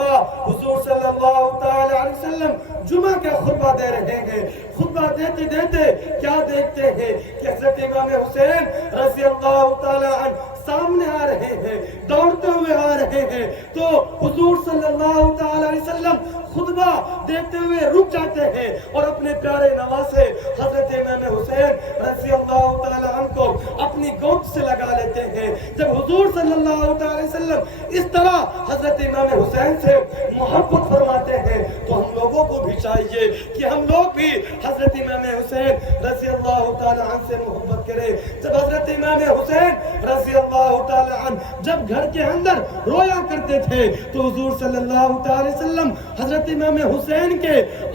مرتبہ حضور صلی اللہ تعالی علیہ وسلم جمعہ کا خطبہ دے رہے ہیں. خطبہ دیتے دیتے کیا دیکھتے ہیں کہ حضرت امام حسین رضی اللہ تعالی عنہ سامنے آ رہے ہیں, دوڑتے ہوئے آ رہے ہیں. تو حضور صلی اللہ تعالی علیہ وسلم خطبہ دیتے ہوئے رک جاتے ہیں اور اپنے پیارے نواسے حضرت امام حسین رضی اللہ تعالی عنہ کو اپنی گود سے لگا لیتے ہیں. جب حضور صلی اللہ تعالی وسلم اس طرح حضرت امام حسین سے محبت فرماتے ہیں تو ہم لوگوں کو بھی چاہیے کہ ہم لوگ بھی حضرت امام حسین رضی اللہ تعالی عنہ سے محبت کریں. جب حضرت امام حسین رضی اللہ تعالی عنہ جب گھر کے اندر رویا کرتے تھے تو حضور صلی اللہ تعالی وسلم حضرت امام حسین کے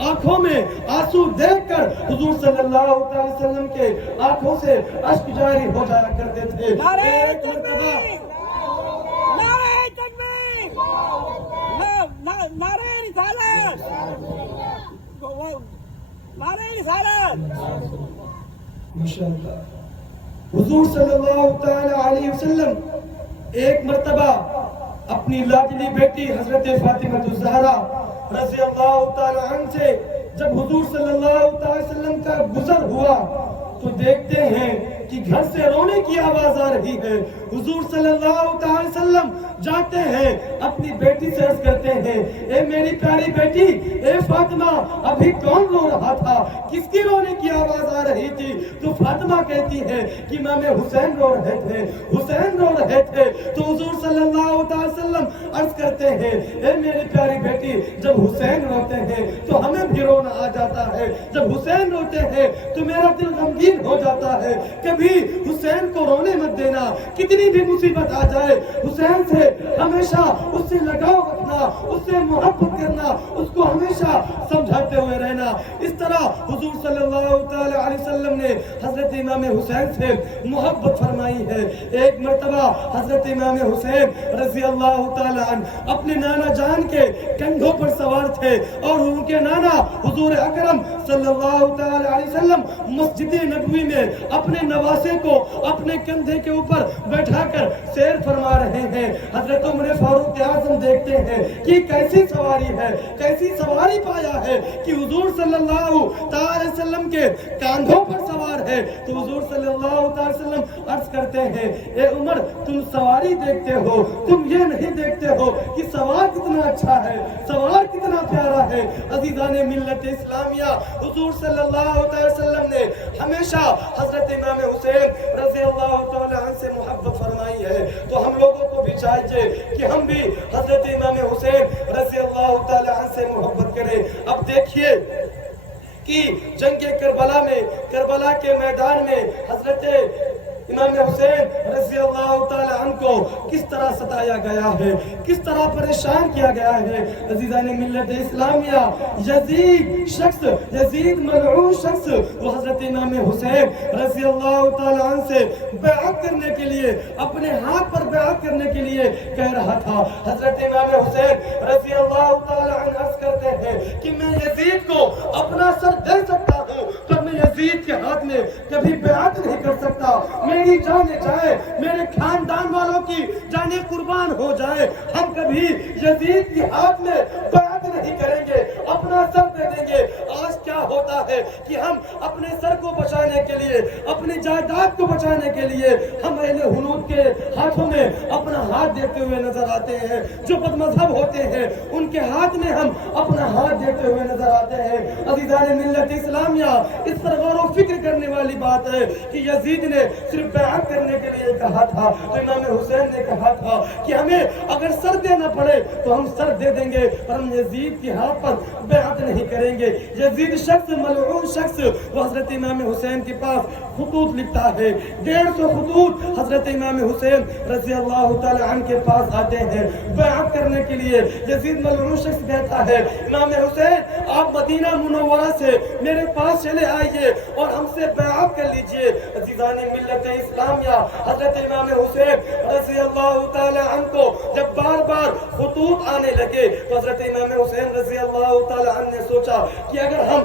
آنکھوں میں آنسو دیکھ کر حضور صلی اللہ تعالی وسلم کے آنکھوں سے اشک جاری ہو جایا کرتے تھے. ایک مرتبہ حضور صلی اللہ تعالی علیہ وسلم ایک مرتبہ اپنی لاڈلی بیٹی حضرت فاطمہ الزہرا رضی اللہ تعالی عنہ سے جب حضور صلی اللہ تعالی وسلم کا گزر ہوا تو دیکھتے ہیں کہ گھر سے رونے کی آواز آ رہی ہے. حضور صلی اللہ تعالی وسلم جاتے ہیں اپنی بیٹی سے عرض کرتے ہیں, اے میری پیاری بیٹی, اے فاطمہ, ابھی کون رو رہا تھا, کس کی رونے کی آواز آ رہی تھی؟ تو فاطمہ کہتی ہے کہ امام حسین رو رہے تھے, حسین رو رہے تھے. تو حضور صلی اللہ تعالی وسلم عرض کرتے ہیں, اے میری پیاری بیٹی, جب حسین روتے ہیں تو ہمیں بھی رونا آ جاتا ہے, جب حسین روتے ہیں تو میرا دل غمگین ہو جاتا ہے. کبھی حسین کو رونے مت دینا, کتنی بھی مصیبت آ جائے حسین سے ہمیشہ اس سے لگاؤ رکھنا, اس سے محبت کرنا, اس کو ہمیشہ سمجھاتے ہوئے رہنا. اس طرح حضور صلی اللہ تعالی علیہ وسلم نے حضرت امام حسین سے محبت فرمائی ہے. ایک مرتبہ حضرت امام حسین رضی اللہ تعالی عنہ اپنے نانا جان کے کندھوں پر سوار تھے اور ان کے نانا حضور اکرم صلی اللہ تعالی علیہ وسلم مسجد نبوی میں اپنے نواسے کو اپنے کندھے کے اوپر بیٹھا کر سیر فرما رہے ہیں. حضرت عمر فاروق اعظم دیکھتے ہیں کہ کیسی سواری ہے, کیسی سواری پایا ہے کہ حضور صلی اللہ تعالی وسلم کے کاندھوں پر سوار ہے. تو حضور صلی اللہ تعالی وسلم عرض کرتے ہیں, اے عمر, تم سواری دیکھتے ہو, تم یہ نہیں دیکھتے ہو کہ سوار کتنا اچھا ہے, سوار کتنا پیارا ہے. عزیزان ملت اسلامیہ, حضور صلی اللہ تعالی وسلم نے ہمیشہ حضرت امام حسین رضی اللہ تعالی عنہ سے محبت فرمائی ہے. تو ہم لوگوں کو بھی چاہیے کہ ہم بھی حضرت امام حسین رضی اللہ تعالی عنہ سے محبت کریں. اب دیکھیے کہ جنگ کربلا میں, کربلا کے میدان میں حضرت امام حسین رضی اللہ تعالی عنہ کو کس طرح ستایا گیا ہے, کس طرح پریشان کیا گیا ہے. عزیزان ملت اسلامیہ, یزید ملعون شخص وہ حضرت امام حسین رضی اللہ تعالی عنہ سے بیعت کرنے کے لیے, اپنے ہاتھ پر بیعت کرنے کے لیے کہہ رہا تھا. حضرت امام حسین رضی اللہ تعالی عنہ عرض کرتے ہیں کہ میں یزید کو اپنا سر دے سکتا ہوں پر میں یزید کے ہاتھ میں کبھی بیعت نہیں کر سکتا. میری جانیں جائے, میرے خاندان والوں کی جانیں قربان ہو جائے, ہم کبھی یزید کے ہاتھ میں بیعت نہیں کریں گے, اپنا سر دے دیں گے. آج کیا ہوتا ہے کہ ہم اپنے سر کو بچانے کے لیے, اپنی جائیداد کو بچانے کے لیے ہم اہل حنوط کے ہاتھوں میں اپنا ہاتھ دیتے ہوئے نظر آتے ہیں. جو بد مذہب ہوتے ہیں ان کے ہاتھ میں ہم اپنا ہاتھ دیتے ہوئے نظر آتے ہیں. عزیزان ملت اسلامیہ, اس پر غور و فکر کرنے والی بات ہے کہ یزید نے صرف بیعت کرنے کے لیے کہا تھا تو امام حسین نے کہا تھا کہ ہمیں اگر سر دینا پڑے تو ہم سر دے دیں گے پر ہم یزید کے ہاتھ پر بیعت نہیں کریں گے. یزید شخص, ملعون شخص, وہ حضرت امام حسین کے پاس خطوط لکھتا ہے. 150 خطوط حضرت امام حسین رضی اللہ تعالی عنہ کے پاس آتے ہیں بیعت کرنے کے لیے. یزید ملعون شخص کہتا ہے, امام حسین آپ مدینہ منورہ سے میرے پاس چلے آئیے اور ہم سے بیعت کر لیجئے. عزیزان ملت اسلامیہ, حضرت امام حسین رضی اللہ تعالی عنہ کو جب بار بار خطوط آنے لگے تو حضرت امام حسین رضی اللہ تعالی عنہ نے سوچا کہ اگر ہم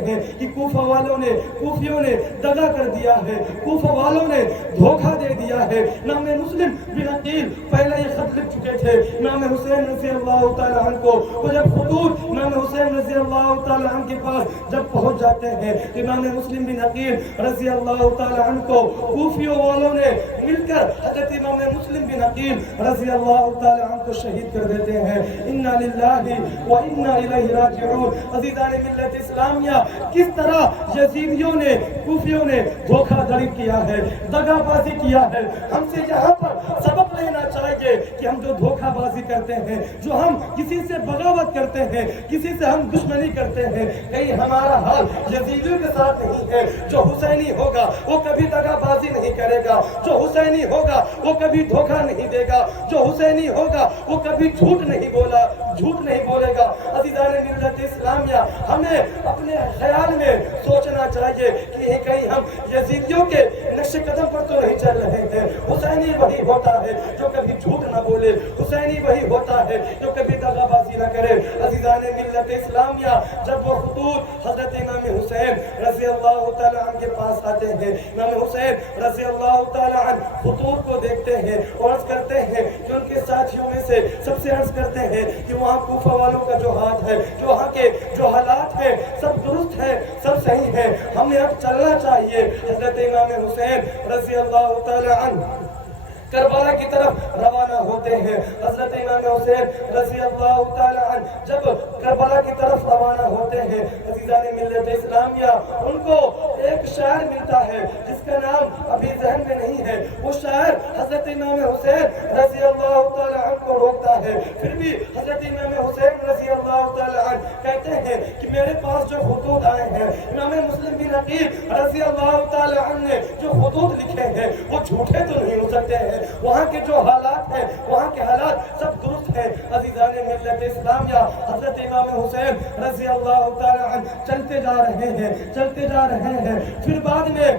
ہیں کہ کوفہ والوں نے کوفیوں نے دغا کر دیا ہے، کوفہ والوں نے دھوکہ دے دیا ہے۔ امام مسلم بن عقیل پہلے یہ خط لکھ چکے تھے امام حسین رضی اللہ تعالیٰ عنہ کو، وہ جب خطوط امام حسین رضی اللہ تعالیٰ عنہ کے پاس جب پہنچ جاتے ہیں، امام مسلم بن عقیل رضی اللہ تعالیٰ عنہ کو کوفیوں والوں نے مل کر حضرت امام مسلم بن عقیل رضی اللہ تعالیٰ عنہ کو شہید کر دیتے ہیں۔ انا للہ و انا الیہ راجعون۔ عزیزان ملت اسلامیہ، کس طرح یزیدیوں نے کوفیوں نے دھوکہ دڑی کیا ہے، دغا بازی کیا ہے۔ ہم سے یہاں پر سبق لینا چاہیے کہ ہم جو دھوکہ بازی کرتے ہیں، جو ہم کسی سے بغاوت کرتے ہیں، کسی سے ہم دشمنی کرتے ہیں، کہیں ہمارا حال یزیدیوں کے ساتھ نہیں ہے۔ جو حسینی ہوگا وہ کبھی دغا بازی نہیں کرے گا، جو حسینی ہوگا وہ کبھی دھوکہ نہیں دے گا، جو حسینی ہوگا وہ کبھی جھوٹ نہیں بولے گا۔ عزیزان ملت اسلامیہ، ہمیں اپنے خیال میں سوچنا چاہیے کہ کہیں ہم یزیدیوں کے نقش قدم پر تو نہیں چل رہے ہیں۔ حسینی وہی ہوتا ہے جو کبھی جھوٹ نہ بولے، حسینی وہی ہوتا ہے جو کبھی دغا بازی نہ کرے۔ عزیزان ملت اسلامیہ، جب وہ خطوط حضرت امام حسین رضی اللہ تعالیٰ عنہ کے پاس آتے ہیں، امام حسین رضی اللہ تعالیٰ عنہ خطوط کو دیکھتے ہیں اور عرض کرتے ہیں کہ ان کے ساتھیوں میں سے سب سے عرض کرتے ہیں کہ وہاں کوفہ والوں کا جو ہاتھ ہے، جو وہاں کے جو حالات ہیں، سب درست ہے، سب صحیح ہے، ہمیں اب چلنا چاہیے۔ حضرت امام حسین رضی اللہ تعالیٰ عنہ کربلا کی طرف روانہ ہوتے ہیں۔ حضرت امام حسین رضی اللہ تعالیٰ عنہ جب کربلا کی طرف روانہ ہوتے ہیں، عزیزان ملت اسلامیہ، ان کو ایک شاعر ملتا ہے جس کا نام ابھی ذہن میں نہیں ہے۔ وہ شاعر حضرت امام حسین رضی اللہ تعالیٰ عنہ کو روکتا ہے، پھر بھی حضرت امام حسین رضی اللہ تعالیٰ عنہ کہتے ہیں کہ میرے پاس جو خطوط آئے ہیں، امام مسلم بن عقیل رضی اللہ تعالیٰ عنہ نے جو خطوط لکھے ہیں وہ جھوٹے تو نہیں ہو سکتے ہیں، وہاں کے جو حالات ہیں، وہاں کے حالات سب درست ہیں۔ عزیزان ملت اسلامیہ، حضرت امام حسین رضی اللہ تعالیٰ عنہ چلتے جا رہے ہیں، پھر بعد میں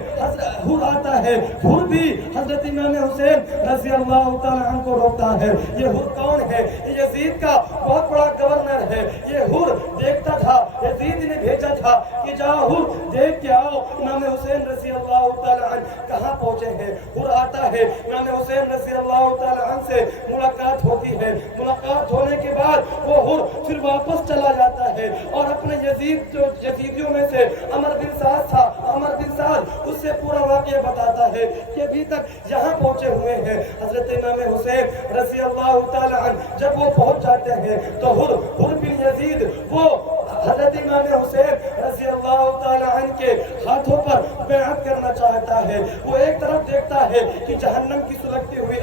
حر آتا ہے، حر بھی حضرت امام حسین رضی اللہ تعالیٰ عنہ کو روکتا ہے۔ یہ حر کون ہے؟ یہ یزید کا بہت بڑا گورنر ہے۔ یہ حر دیکھتا تھا، یزید نے بھیجا تھا کہ جاؤ حر دیکھ کے آؤ امام حسین رضی اللہ تعالیٰ عنہ کہاں پہنچے ہیں۔ حر آتا ہے، امام حسین رضی اللہ تعالیٰ عنہ سے ملاقات ہوتی ہے۔ ملاقات ہونے کے بعد وہ حر پھر واپس چلا جاتا ہے اور اپنے یزیدیوں میں سے عمر بن سعد تھا، عمر بن سعد اس سے پورا واقعہ بتاتا ہے کہ ابھی تک یہاں پہنچے ہوئے ہیں۔ حضرت امام حسین رضی اللہ تعالیٰ عنہ جب وہ پہنچ جاتے ہیں تو حر بن یزید وہ حضرت امام حسین رضی اللہ تعالیٰ عنہ کے ہاتھوں پر بیعت کرنا چاہتا ہے۔ وہ ایک طرف دیکھتا ہے کہ جہنم کی سلگتی ہوئی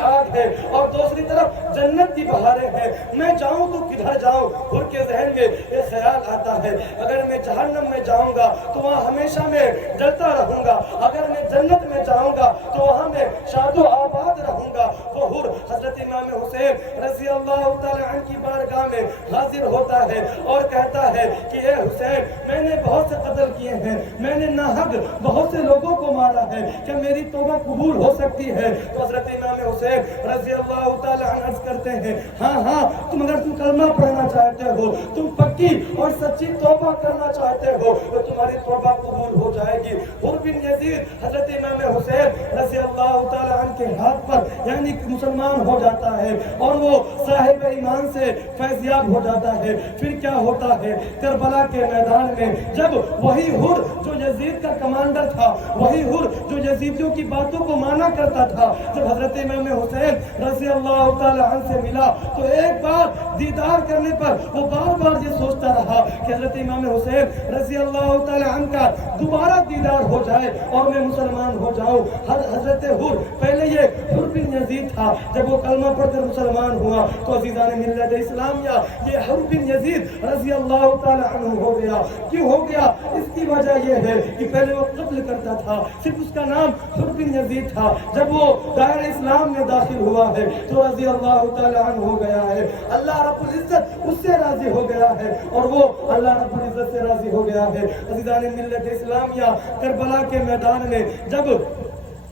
آگ ہے اور دوسری طرف جنت کی بہاریں ہیں، میں جاؤں تو کدھر جاؤں؟ حر کے ذہن میں ایک خیال آتا ہے، اگر میں جہنم میں جاؤں گا تو وہاں ہمیشہ میں جلتا رہوں گا، اگر میں جنت میں جاؤں گا تو وہاں میں شاد و آباد رہوں گا۔ وہ حر حضرت امام حسین رضی اللہ تعالیٰ عنہ کی بارگاہ میں حاضر ہوتا ہے اور کہتا ہے کہ اے حسین، میں نے بہت سے قتل کیے ہیں، میں نے ناحق بہت سے لوگوں کو مارا ہے، کیا میری توبہ قبول ہو سکتی ہے؟ تو حضرت امام حسین رضی اللہ تعالیٰ عنہ عرض کرتے ہیں، ہاں اگر تم کلمہ پڑھنا چاہتے ہو، تم پکی اور سچی توبہ کرنا چاہتے ہو تو تمہاری توبہ قبول ہو جائے گی۔ حر بن یزید حضرت امام حسین رضی اللہ تعالیٰ عنہ کے ہاتھ پر یعنی مسلمان ہو جاتا ہے اور وہ صاحب ایمان سے فیضیاب ہو جاتا ہے۔ پھر کیا ہوتا ہے؟ کربلا کے میدان میں جب وہی حر جو یزید کا کمانڈر تھا، وہی حر جو یزیدیوں کی باتوں کو مانا کرتا تھا، جب حضرت امام حسین رضی اللہ تعالیٰ عنہ سے ملا تو ایک بار دیدار کرنے پر وہ بار یہ سوچتا رہا کہ حضرت امام حسین رضی اللہ تعالیٰ عنہ کا دوبارہ دیدار ہو جائے اور میں مسلمان ہو جاؤں۔ حضرت حر پہلے یہ حر بن یزید تھا، جب وہ کلمہ پڑھ کر مسلمان ہوا تو عزیزان ملت اسلامیہ یہ حر بن یزید رضی اللہ تعالیٰ عنہ ہو گیا۔ کیوں ہو گیا؟ اس کی وجہ یہ ہے کہ پہلے وہ قتل کرتا تھا، صرف اس کا نام حر بن یزید تھا، جب وہ دائرہ اسلام میں داخل ہوا ہے تو رضی اللہ تعالیٰ عنہ ہو گیا ہے، اللہ رب العزت اس سے راضی ہو گیا ہے اور وہ اللہ رب العزت سے راضی ہو گیا ہے۔ عزیزان ملت اسلامیہ کربلا کے میدان میں جب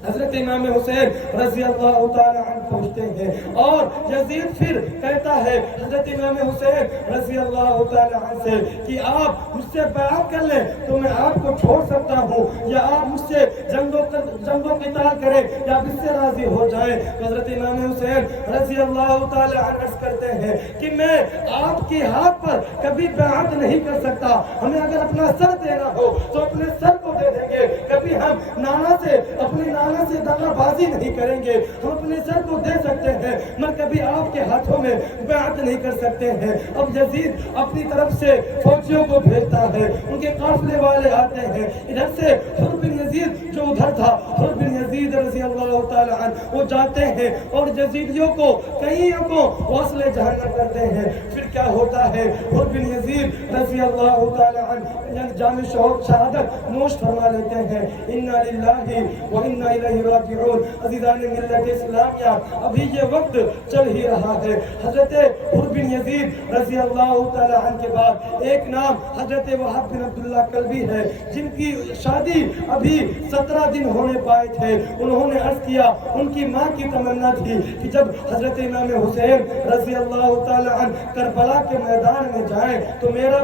حضرت امام حسین رضی اللہ تعالیٰ عنہ پہنچتے ہیں اور یزید پھر کہتا ہے حضرت امام حسین رضی اللہ تعالیٰ عنہ سے کہ آپ مجھ سے بیعت کر لیں تو میں آپ کو چھوڑ سکتا ہوں، یا آپ مجھ سے جنگ و قتال کریں یا مجھ سے راضی ہو جائیں۔ حضرت امام حسین رضی اللہ تعالیٰ عنہ عرض کرتے ہیں کہ میں آپ کی ہاتھ پر کبھی بیعت نہیں کر سکتا، ہمیں اگر اپنا سر دینا ہو تو اپنے سر کو دے دیں گے، کبھی ہم نانا سے اپنی نانا سے دغا بازی نہیں کریں گے، ہم اپنے سر کو دے سکتے ہیں مگر کبھی آپ کے ہاتھوں میں بیعت نہیں کر سکتے ہیں۔ اب یزید اپنی طرف سے فوجیوں کو بھیجتا ہے، ان کے قافلے والے آتے ہیں، ادھر سے حر بن یزید جو ادھر تھا، حر بن یزید رضی اللہ تعالی عنہ وہ جاتے ہیں اور یزیدیوں کو کئیوں کو وصل جہنم کرتے ہیں۔ پھر کیا ہوتا ہے، حر بن یزید رضی اللہ تعالی عنہ جام شہادت نوش فرما لیتے ہیں۔ انا للہ و انا الیہ راجعون۔ عزیزان ملت اسلامیہ، ابھی یہ وقت چل ہی رہا ہے۔ حضرت حر بن یزید رضی اللہ تعالی عنہ کے بعد ایک نام حضرت وہب بن عبداللہ کلبی ہے، جن کی شادی ابھی 17 دن ہونے پائے تھے۔ انہوں نے عرض کیا، ان کی ماں کی تمنا تھی کہ جب حضرت امام حسین رضی اللہ تعالی عنہ کربلا کے میدان میں جائیں تو میرا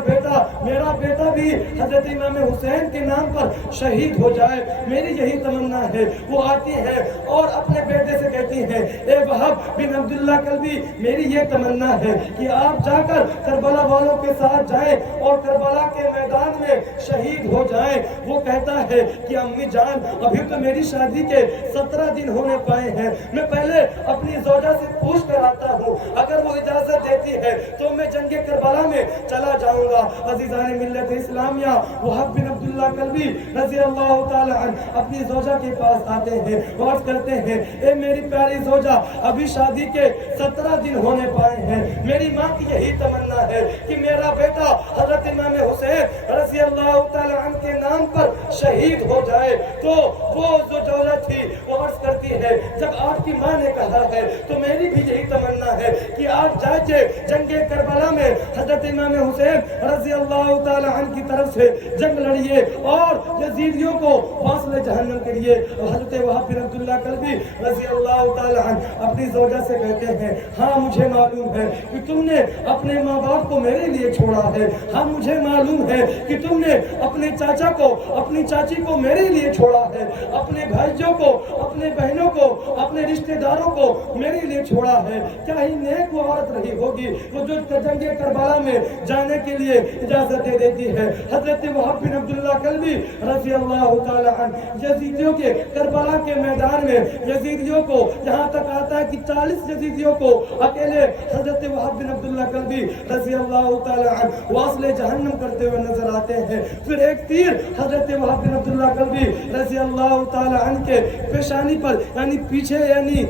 بیٹا بھی حضرت امام حسین کے نام پر شہید ہو جائے، میری یہی تمنا ہے۔ وہ آتی ہے اور اپنے بیٹے سے کہتی ہے، اے وہب بن عبداللہ کلبی، میری یہ تمنا ہے کہ آپ جا کر کربلا والوں کے ساتھ جائیں اور کربلا کے میدان میں شہید ہو جائیں۔ وہ کہتا ہے کہ امی جان، ابھی تو میری شادی کے 17 دن ہونے پائے ہیں، میں پہلے اپنی زوجہ سے پوچھ کر آتا ہوں، اگر وہ اجازت دیتی ہے تو میں جنگ کربلا میں چلا جاؤں گا۔ عزیزان ملت اسلامیہ، وہب بن عبداللہ کلبی رضی اللہ تعالی عنہ اپنی زوجہ کے پاس آتے ہیں، عرض کرتے ہیں، اے میری پیاری زوجہ، ابھی شادی کے 17 دن ہونے پائے ہیں، میری ماں کی یہی تمنا ہے کہ میرا بیٹا حضرت امام حسین رضی اللہ تعالی عنہ کے نام پر شہید ہو جائے۔ تو وہ جو زوجہ تھی وہ عرض کرتی ہے، جب آپ کی ماں نے کہا ہے تو میری بھی یہی تمنا ہے کہ آپ جائیے جنگ کربلا میں حضرت امام حسین رضی اللہ تعالی عنہ کی طرف سے جنگ لڑیے اور یزیدیوں کو واصل جہنم کریے۔ حضرت وہب بن عبداللہ کلبی رضی اللہ تعالی عنہ اپنی زوجہ سے کہتے ہیں، ہاں مجھے معلوم ہے کہ تم نے اپنے ماں باپ کو میرے لیے چھوڑا ہے، ہاں مجھے معلوم ہے کہ تم نے اپنے چاچا کو اپنی چاچی کو میرے لیے چھوڑا ہے، اپنے بھائیوں کو اپنے بہنوں کو اپنے رشتہ داروں کو میرے لیے چھوڑا ہے۔ کیا ہی نیک وہ عورت رہی ہوگی وہ جو جنگ کربلا میں جانے کے لیے اجازت دے دیتی ہے۔ حضرت وہب بن عبداللہ کلبی رضی اللہ تعالی عنہ یزیدیوں کے کربلا کے میدان میں یزیدیوں کو یہاں تک آتا ہے کہ 40 یزیدیوں کو اکیلے حضرت وہب بن عبداللہ کلبی رضی اللہ تعالی عنہ واصل جہنم کرتے ہوئے نظر آتے ہیں۔ پھر ایک تیر حضرت وہب بن عبداللہ کلبی رضی اللہ تعالی عنہ کے پیشانی پر یعنی پیچھے یعنی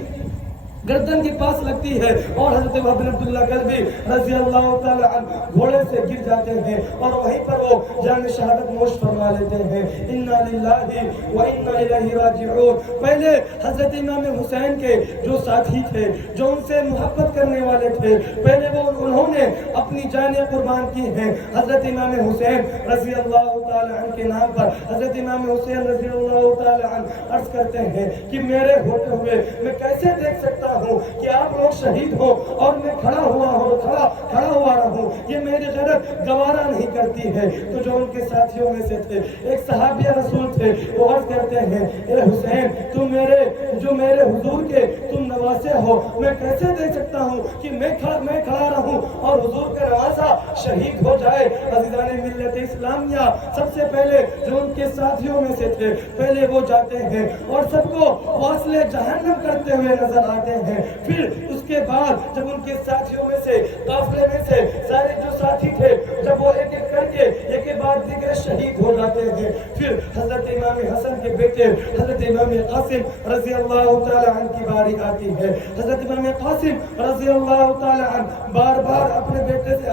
گردن کے پاس لگتی ہے اور حضرت وہب بن عبداللہ کلبی رضی اللہ تعالی عنہ گھوڑے سے گر جاتے ہیں اور وہیں پر وہ جان شہادت نوش فرما لیتے ہیں۔ انا للہ و انا الیہ راجعون۔ پہلے حضرت امام حسین کے جو ساتھی تھے، جو ان سے محبت کرنے والے تھے، پہلے وہ انہوں نے اپنی جانیں قربان کی ہیں حضرت امام حسین رضی اللہ تعالی عنہ کے نام پر۔ حضرت امام حسین رضی اللہ تعالی عنہ عرض کرتے ہیں کہ میرے ہوتے ہوئے میں کیسے دیکھ سکتا ہوں کہ آپ لوگ شہید ہو اور میں کھڑا ہوا رہوں، یہ میری غیرت گوارا نہیں کرتی ہے۔ تو جو ان کے ساتھیوں میں سے تھے، ایک صحابی رسول تھے، وہ عرض کرتے ہیں، اے حسین، تم میرے حضور کے تم نواسے ہو، میں کیسے دیکھ سکتا ہوں کہ میں کھڑا رہوں اور حضور کا نواسا شہید ہو جائے۔ عزیزان ملت اسلامیہ، سب سے پہلے جو ان کے ساتھیوں میں سے تھے، پہلے وہ جاتے ہیں اور سب کو واصل جہنم کرتے ہوئے نظر آتے ہیں۔ پھر اس کے بعد جب ان کے ساتھیوں میں سے قافلے میں سے سارے جو ساتھی تھے، جب وہ ایک ایک کر کے ایک کے بعد دیگر شہید ہو جاتے ہیں، پھر حضرت امام حسن کے بیٹے حضرت امام قاسم رضی اللہ تعالی عنہ کی باری آتی ہے۔ حضرت امام قاسم رضی اللہ تعالی عنہ بار بار اپنے بیٹے سے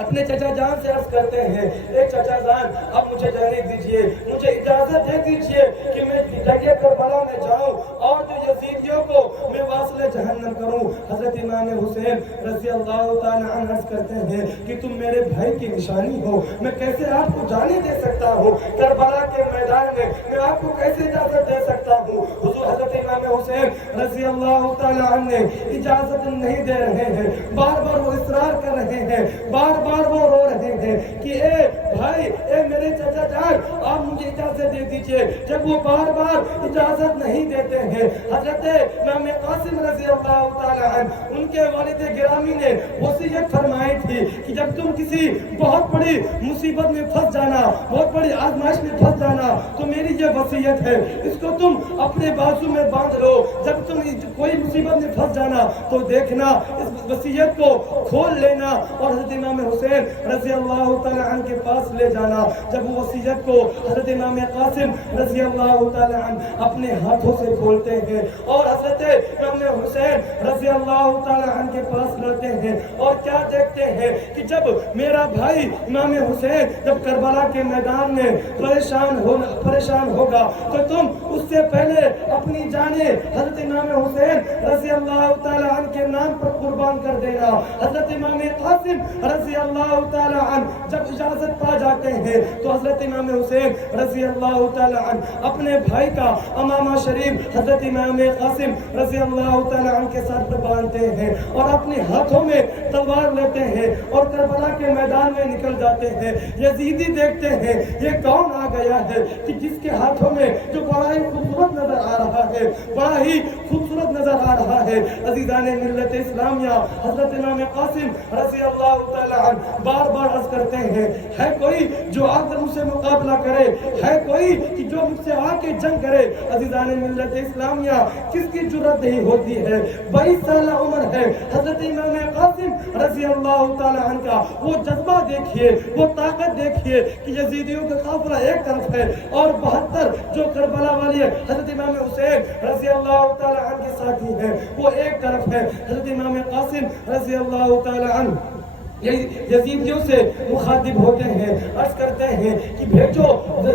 اپنے چچا جان سے عرض کرتے ہیں اے چچا جان اب مجھے جانے دیجئے، مجھے اجازت دے دیجئے کہ میں جگہ کربلا میں جاؤں اور جو یزیدیوں کو میں واصل جہنم کروں۔ حضرت امام حسین رضی اللہ تعالیٰ عنہ عرض کرتے ہیں کہ تم میرے بھائی کی نشانی ہو، میں کیسے آپ کو جانے دے سکتا ہوں کربلا کے میدان میں آپ کو کیسے اجازت دے سکتا ہوں؟ حضور حضرت امام حسین رضی اللہ تعالیٰ عنہ نے اجازت نہیں دے رہے ہیں، بار بار وہ اصرار کر رہے ہیں، بار بار وہ رو رہے ہیں کہ اے بھائی، اے میرے چچا جان آپ مجھے اجازت دے دیجئے۔ جب وہ بار بار اجازت نہیں دیتے ہیں، حضرت امام قاسم رضی اللہ تعالیٰ عنہ ان کے والد گرامی نے وصیت فرمائی تھی کہ جب تم کسی بہت بڑی مصیبت میں پھنس جانا، بہت بڑی آزمائش میں پھنس جانا، تو میری یہ وصیت ہے اس کو تم اپنے بازو میں باندھ لو۔ جب تم کوئی مصیبت میں پھنس جانا تو دیکھنا اس وصیت کو کھول لینا اور حضرت امام حسین رضی اللہ تعالیٰ عنہ کے پاس لے جانا۔ جب وہ وصیت کو حضرت امام قاسم رضی اللہ تعالیٰ عنہ اپنے ہاتھوں سے کھولتے ہیں اور حضرت امام حسین رضی اللہ تعالیٰ عنہ کے پاس لاتے ہیں اور کیا دیکھتے ہیں کہ جب میرا بھائی امام حسین جب کربلا کے میدان میں پریشان ہوگا تو تم اس سے پہلے اپنی جانیں حضرت امام حسین رضی اللہ تعالیٰ عنہ کے نام پر قربان کر دینا۔ حضرت امام قاسم رضی اللہ تعالیٰ عنہ جب اجازت پا جاتے ہیں تو حضرت امام حسین رضی اللہ تعالیٰ عنہ اپنے بھائی کا امامہ شریف حضرت امام قاسم رضی اللہ تعالیٰ عنہ کے ساتھ باندھتے ہیں اور اپنے ہاتھوں میں تلوار لیتے ہیں اور کربلا کے میدان میں نکل جاتے ہیں۔ یزیدی دیکھتے ہیں یہ کون آ گیا ہے کہ جس کے ہاتھوں میں جو بڑا ہی خوبصورت نظر آ رہا ہے، بڑا ہی خوبصورت نظر آ رہا ہے۔ عزیزان ملت اسلامیہ، حضرت امام قاسم رضی اللہ تعالیٰ عنہ بار بار عرض کرتے ہیں ہے کوئی جو آ کر مجھ سے مقابلہ کرے، ہے کوئی کہ جو مجھ سے آ کے جنگ کرے۔ عزیزان ملت اسلامیہ، کس کی جرات نہیں ہوتی ہے؟ 22 سالہ عمر ہے حضرت امام قاسم رضی اللہ تعالیٰ عنہ کا، وہ جذبہ دیکھیے، وہ طاقت دیکھیے کہ یزیدیوں کا قافلہ ایک طرف ہے اور 72 جو کربلا والے حضرت امام حسین رضی اللہ تعالیٰ عنہ کے ساتھی ہیں وہ ایک طرف ہے۔ حضرت امام قاسم رضی اللہ تعالیٰ عنہ یزیدیوں سے مخاطب ہوتے ہیں، عرض کرتے ہیں کہ بھیجو،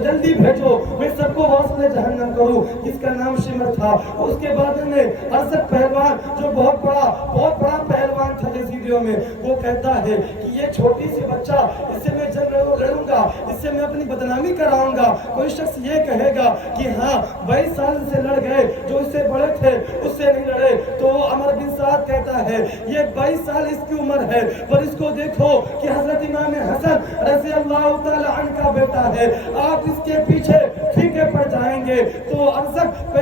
جلدی بھیجو، میں سب کو واصل جہنم کروں۔ جس کا نام شمر تھا، اس کے بعد میں ارزق پہلوان جو بہت بڑا پہلوان تھا یزیدیوں میں، وہ کہتا ہے کہ یہ چھوٹی سی بچہ، اس سے میں جنگ لڑوں گا، اس سے میں اپنی بدنامی کراؤں گا۔ کوئی شخص یہ کہے گا کہ ہاں 22 سال سے لڑ گئے، جو اس سے بڑے تھے اس سے نہیں لڑے، تو عمر بن سعد کہتا ہے یہ 22 سال اس کی عمر ہے، پر اس کو دیکھو کہ حضرت امام حسن رضی اللہ تعالی عنہ کا بیٹا ہے، آپ اس کے پیچھے پھیکے پڑ جائیں گے۔ تو ارزق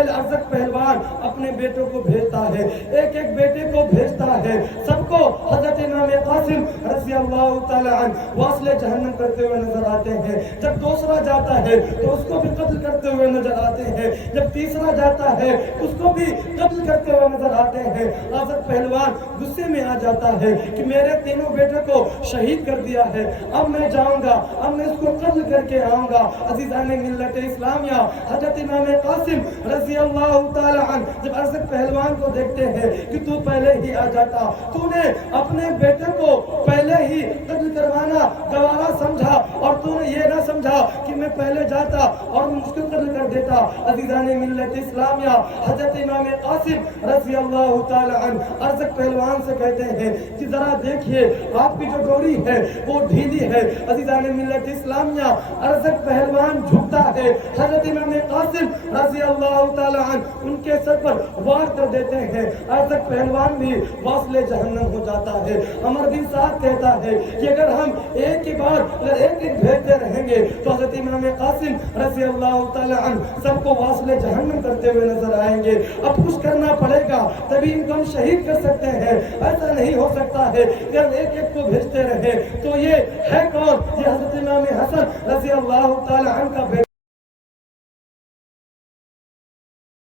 پہلوان اپنے بیٹوں کو بھیجتا ہے، ایک ایک بیٹے کو بھیجتا ہے، سب کو حضرت امام قاسم رضی اللہ تعالی عنہ واصل جہنم کرتے ہوئے نظر آتے ہیں۔ جب دوسرا جاتا ہے تو اس کو بھی قتل کرتے ہوئے نظر آتے ہیں، جب تیسرا جاتا ہے اس کو بھی قتل کرتے ہوئے نظر آتے ہیں۔ ارزق پہلوان غصے میں آ جاتا ہے کہ میرے تینوں بیٹے کو شہید کر دیا ہے، اب میں جاؤں گا، اب میں اس کو قتل کر کے آؤں گا۔ عزیزان ملت اسلامیہ، حضرت امام قاسم رضی اللہ تعالی عنہ جب ارزق پہلوان کو دیکھتے ہیں کہ تو پہلے ہی آ جاتا، تو نے اپنے بیٹے کو پہلے ہی قتل کروانا گوارا سمجھا اور تو نے یہ نہ سمجھا کہ میں پہلے جاتا اور مجھ کو قتل کر دیتا۔ عزیزان ملت اسلامیہ، حضرت امام قاسم رضی اللہ تعالی عنہ ارزق پہلوان سے کہتے ہیں کہ ذرا دیکھیے آپ کی جو ڈوری ہے وہ ڈھیلی ہے۔ عزیزان ملت اسلامیہ، ارزق پہلوان جھکتا ہے، حضرت امام قاسم رضی اللہ تعالی عنہ ان کے سر پر وار کر دیتے ہیں، ارزق پہلوان بھی واصل جہنم ہو جاتا ہے۔ عمر بن سعد کہتا ہے کہ اگر ہم ایک کے بعد ایک بھیجتے رہیں گے تو حضرت امام قاسم رضی اللہ تعالی عنہ سب کو واصل جہنم کرتے ہوئے نظر آئیں گے۔ اب کچھ کرنا پڑے گا تبھی ان کو ہم شہید کر سکتے ہیں، ایسا نہیں ہو سکتا ہے کہ ہم ایک ایک کو بھیجتے رہے۔ تو یہ ہے کون؟ یہ حضرت امام حسن رضی اللہ تعالی عنہ کا بیٹا